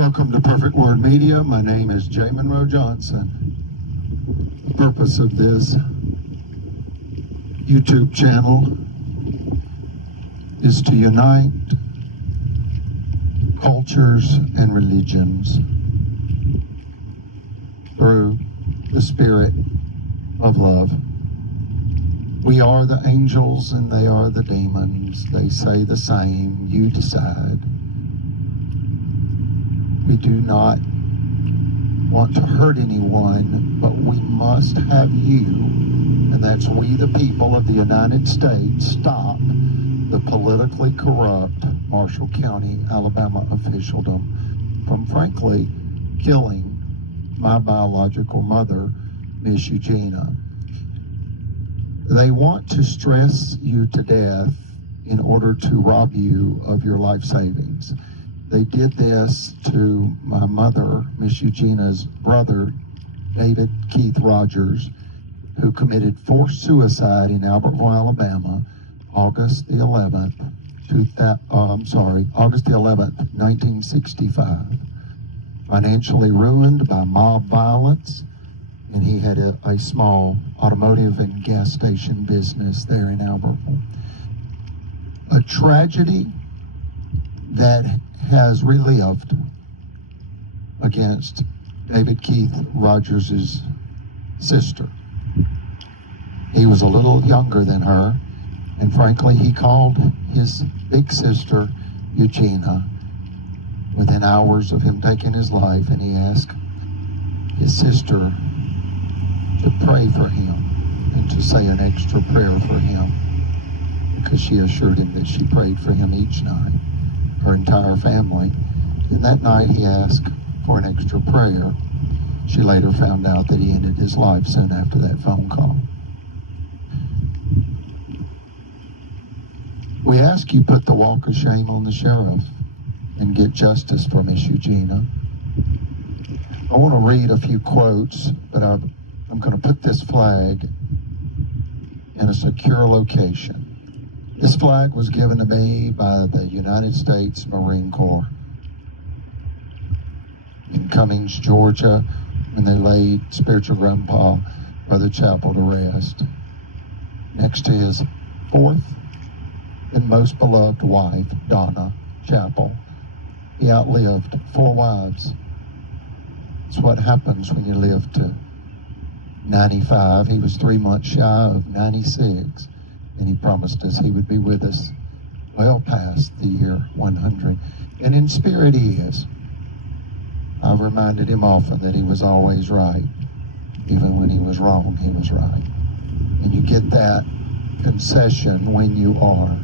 Welcome to Perfect Word Media. My name is J. Monroe Johnson. The purpose of this YouTube channel is to unite cultures and religions through the spirit of love. We are the angels and they are the demons. They say the same, you decide. We do not want to hurt anyone, but we must have you, and that's we the people of the United States, stop the politically corrupt Marshall County, Alabama officialdom from frankly killing my biological mother, Miss Eugenia. They want to stress you to death in order to rob you of your life savings. They did this to my mother, Miss Eugenia's brother, David Keith Rogers, who committed forced suicide in Albertville, Alabama, August the 11th, 1965. Financially ruined by mob violence, and he had a small automotive and gas station business there in Albertville. A tragedy that has relived against David Keith Rogers' sister. He was a little younger than her, and frankly, he called his big sister Eugenia within hours of him taking his life, and he asked his sister to pray for him and to say an extra prayer for him, because she assured him that she prayed for him each night, her entire family. And that night he asked for an extra prayer. She later found out that he ended his life soon after that phone call. We ask you put the walk of shame on the sheriff and get justice for Miss Eugenia. I want to read a few quotes, but I'm going to put this flag in a secure location. This flag was given to me by the United States Marine Corps in Cummings, Georgia, when they laid spiritual grandpa, Brother Chapel, to rest. Next to his fourth and most beloved wife, Donna Chapel. He outlived 4 wives. It's what happens when you live to 95. He was 3 months shy of 96. And he promised us he would be with us well past the year 100. And in spirit he is. I've reminded him often that he was always right. Even when he was wrong, he was right. And you get that concession when you are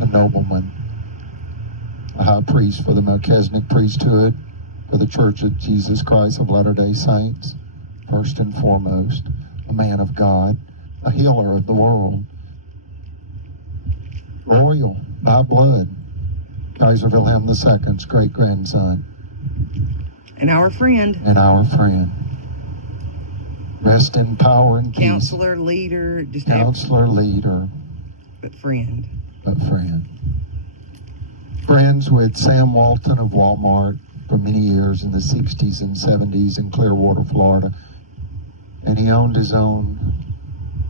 a nobleman, a high priest for the Melchizedek priesthood, for the Church of Jesus Christ of Latter-day Saints, first and foremost, a man of God, a healer of the world, royal by blood, Kaiser Wilhelm II's great-grandson. And our friend. And our friend. Rest in power and peace. Counselor, leader. Counselor, leader. But friend. But friend. Friends with Sam Walton of Walmart for many years in the 60s and 70s in Clearwater, Florida. And he owned his own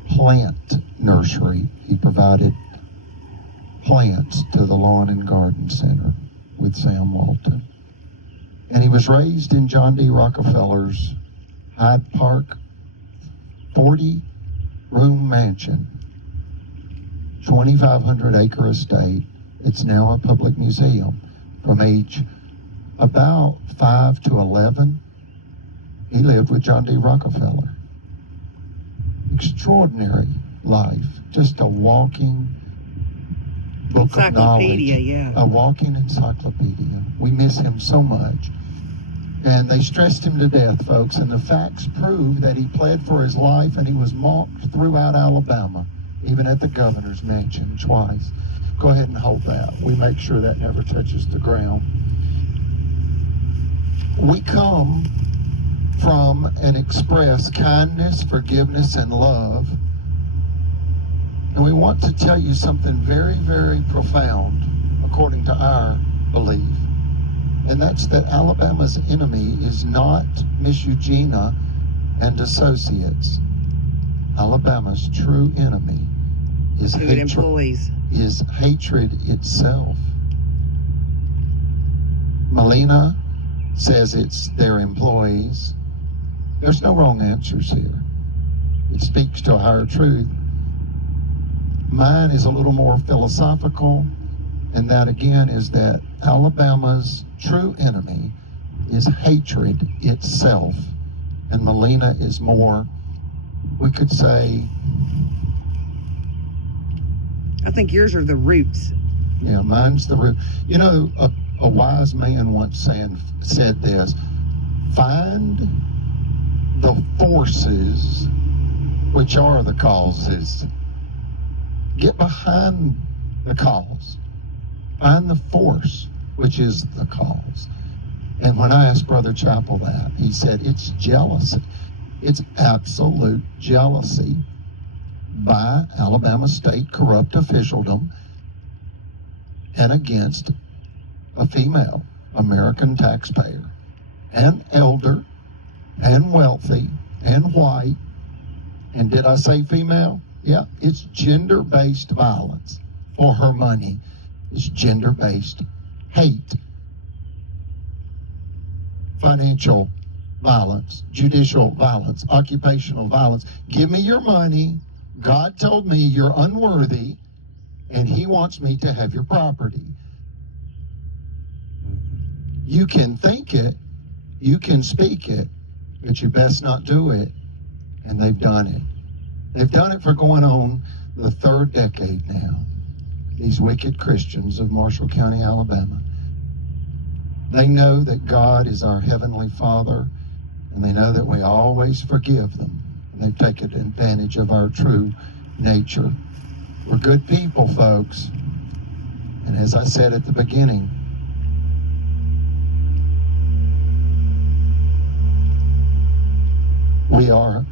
plant nursery. He provided plants to the Lawn and Garden Center with Sam Walton. And he was raised in John D. Rockefeller's Hyde Park 40-room mansion, 2,500-acre estate. It's now a public museum. From age about 5 to 11, he lived with John D. Rockefeller. Extraordinary life, just a walking book of knowledge, yeah. a walking encyclopedia. We miss him so much. And they stressed him to death, folks, and the facts prove that he pled for his life, and he was mocked throughout Alabama, even at the governor's mansion twice. Go ahead and hold that. We make sure that never touches the ground. We come from and express kindness, forgiveness, and love. And we want to tell you something very, very profound, according to our belief. And that's that Alabama's enemy is not Miss Eugenia and associates. Alabama's true enemy is Who it employs. hatred itself. Melina says it's their employees. There's no wrong answers here. It speaks to a higher truth. Mine is a little more philosophical, and that again is that Alabama's true enemy is hatred itself. And Melina is more, we could say, I think yours are the roots. yeah, mine's the root. You know, a wise man once said this: find the forces which are the causes. Get behind the cause. Find the force which is the cause. And when I asked Brother Chappell that, he said it's jealousy. It's absolute jealousy by Alabama state corrupt officialdom and against a female American taxpayer, and elder, and wealthy, and white. And did I say female? Yeah, it's gender-based violence for her money. It's gender-based hate. Financial violence, judicial violence, occupational violence. Give me your money. God told me you're unworthy, and he wants me to have your property. You can think it, you can speak it, but you best not do it. And they've done it. They've done it for going on the third decade now. These wicked Christians of Marshall County, Alabama. They know that God is our Heavenly Father, and they know that we always forgive them. And they've taken advantage of our true nature. We're good people, folks. And as I said at the beginning, we are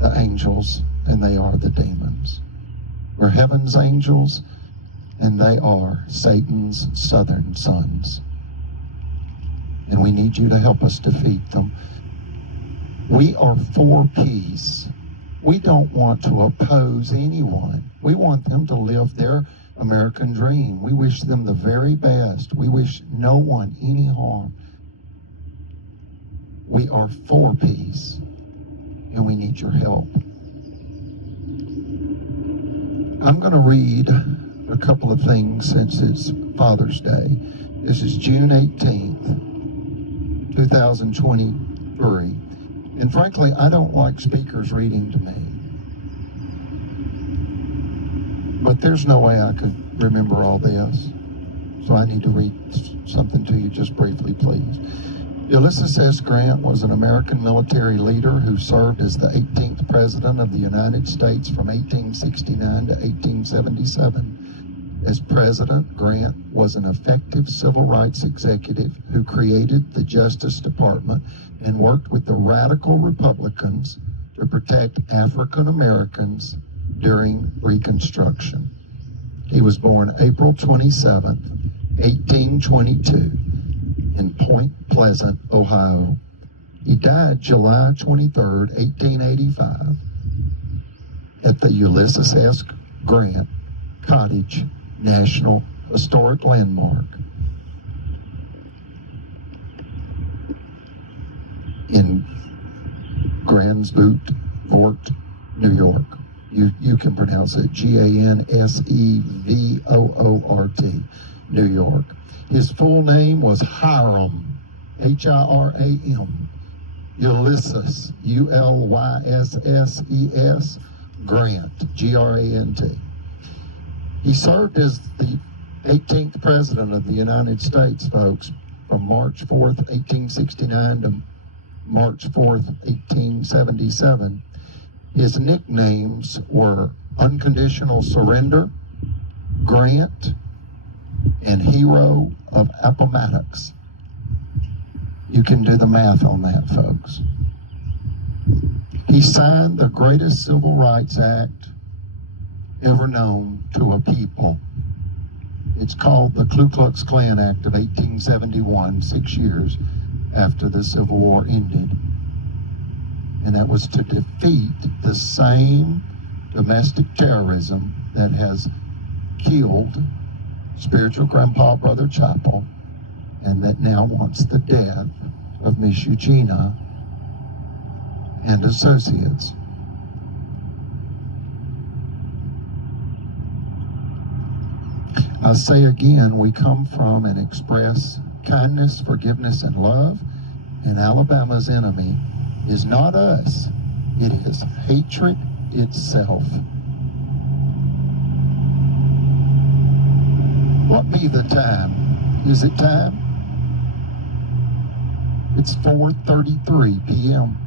the angels and they are the demons. We're heaven's angels and they are Satan's southern sons. And we need you to help us defeat them. We are for peace. We don't want to oppose anyone. We want them to live their American dream. We wish them the very best. We wish no one any harm. We are for peace, and we need your help. I'm going to read a couple of things since it's Father's Day. This is June 18th, 2023. And frankly, I don't like speakers reading to me. But there's no way I could remember all this. So I need to read something to you just briefly, please. Ulysses S. Grant was an American military leader who served as the 18th President of the United States from 1869 to 1877. As President, Grant was an effective civil rights executive who created the Justice Department and worked with the radical Republicans to protect African Americans during Reconstruction. He was born April 27, 1822. in Point Pleasant, Ohio. He died July 23, 1885, at the Ulysses S. Grant Cottage National Historic Landmark in Gransvoort, New York. You can pronounce it Gansevort, New York. His full name was Hiram, Hiram, Ulysses, Ulysses, Grant, Grant. He served as the 18th President of the United States, folks, from March 4th, 1869 to March 4th, 1877. His nicknames were Unconditional Surrender, Grant, and Hero of Appomattox. You can do the math on that, folks. He signed the greatest civil rights act ever known to a people. It's called the Ku Klux Klan Act of 1871, 6 years after the Civil War ended. And that was to defeat the same domestic terrorism that has killed spiritual grandpa Brother Chapel, and that now wants the death of Miss Eugenia and associates. I say again, we come from and express kindness, forgiveness, and love, and Alabama's enemy is not us, it is hatred itself. What be the time? Is it time? It's 4:33 p.m.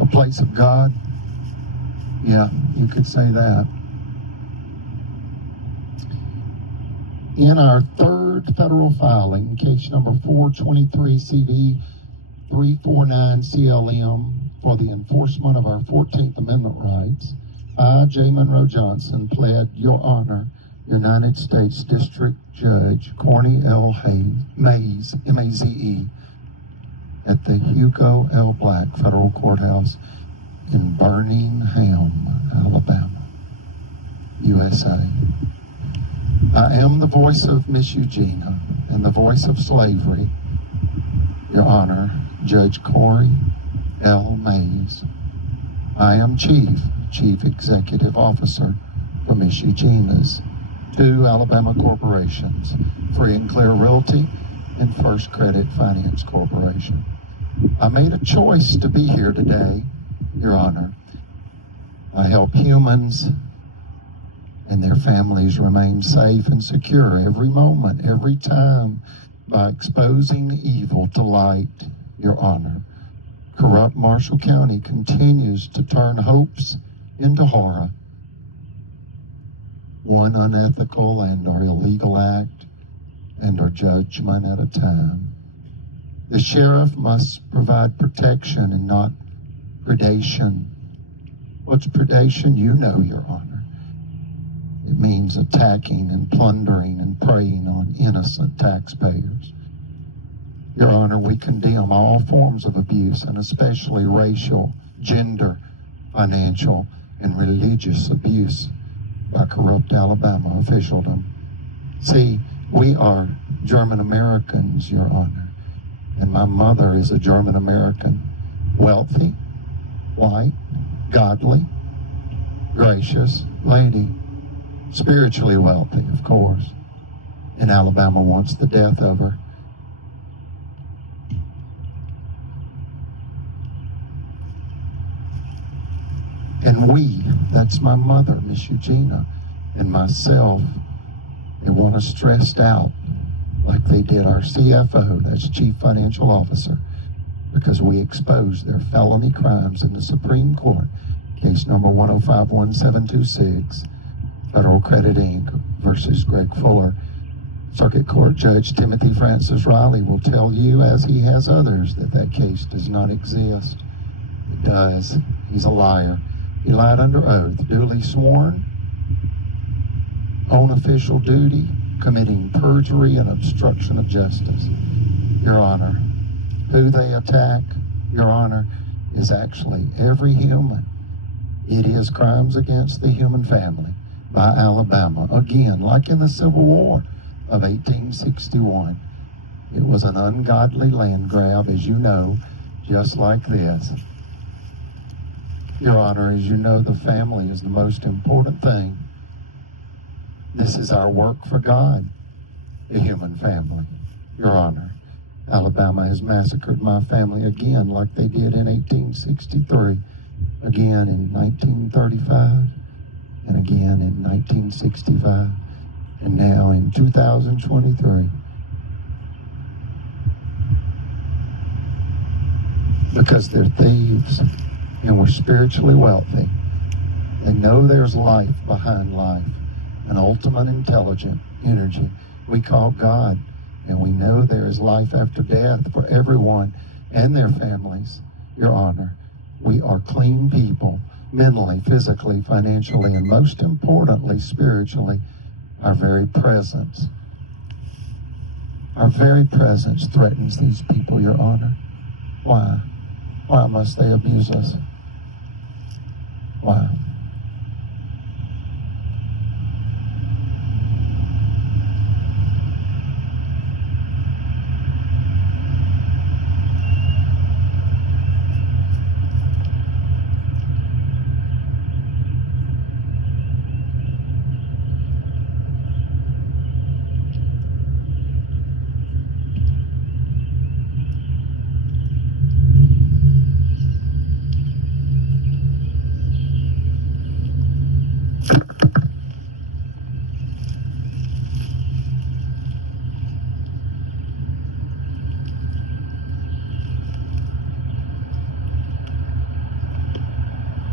A place of God? Yeah, you could say that. In our third federal filing, case number 423 CV 349 CLM, for the enforcement of our 14th Amendment rights, I, J. Monroe Johnson, pled your honor, United States District Judge Corny L. Maze, M-A-Z-E, at the Hugo L. Black Federal Courthouse in Birmingham, Alabama, USA. I am the voice of Miss Eugenia and the voice of slavery, Your Honor, Judge Corey L. Mays. I am Chief Executive Officer for Miss Eugenia's two Alabama corporations, Free and Clear Realty and First Credit Finance Corporation. I made a choice to be here today, Your Honor. I help humans and their families remain safe and secure every moment, every time, by exposing evil to light, Your Honor. Corrupt Marshall County continues to turn hopes into horror. One unethical and or illegal act and or judgment at a time. The sheriff must provide protection and not predation. What's predation? You know, Your Honor. It means attacking and plundering and preying on innocent taxpayers. Your Honor, we condemn all forms of abuse, and especially racial, gender, financial, and religious abuse by corrupt Alabama officialdom. See, we are German Americans, Your Honor, and my mother is a German American, wealthy, white, godly, gracious lady, spiritually wealthy, of course, and Alabama wants the death of her. And we, that's my mother, Miss Eugenia, and myself, they want us stressed out like they did our CFO, that's Chief Financial Officer, because we exposed their felony crimes in the Supreme Court, case number 1051726, Federal Credit Inc. versus Greg Fuller. Circuit Court Judge Timothy Francis Riley will tell you, as he has others, that that case does not exist. It does. He's a liar. He lied under oath, duly sworn, on official duty, committing perjury and obstruction of justice. Your Honor, who they attack, Your Honor, is actually every human. It is crimes against the human family by Alabama. Again, like in the Civil War of 1861. It was an ungodly land grab, as you know, just like this. Your Honor, as you know, the family is the most important thing. This is our work for God, the human family. Your Honor, Alabama has massacred my family again like they did in 1863, again in 1935, and again in 1965, and now in 2023. Because they're thieves and we're spiritually wealthy. They know there's life behind life, an ultimate intelligent energy we call God, and we know there is life after death for everyone and their families. Your Honor, we are clean people mentally, physically, financially, and most importantly, spiritually, our very presence. Our very presence threatens these people, Your Honor. Why? Why must they abuse us? Why?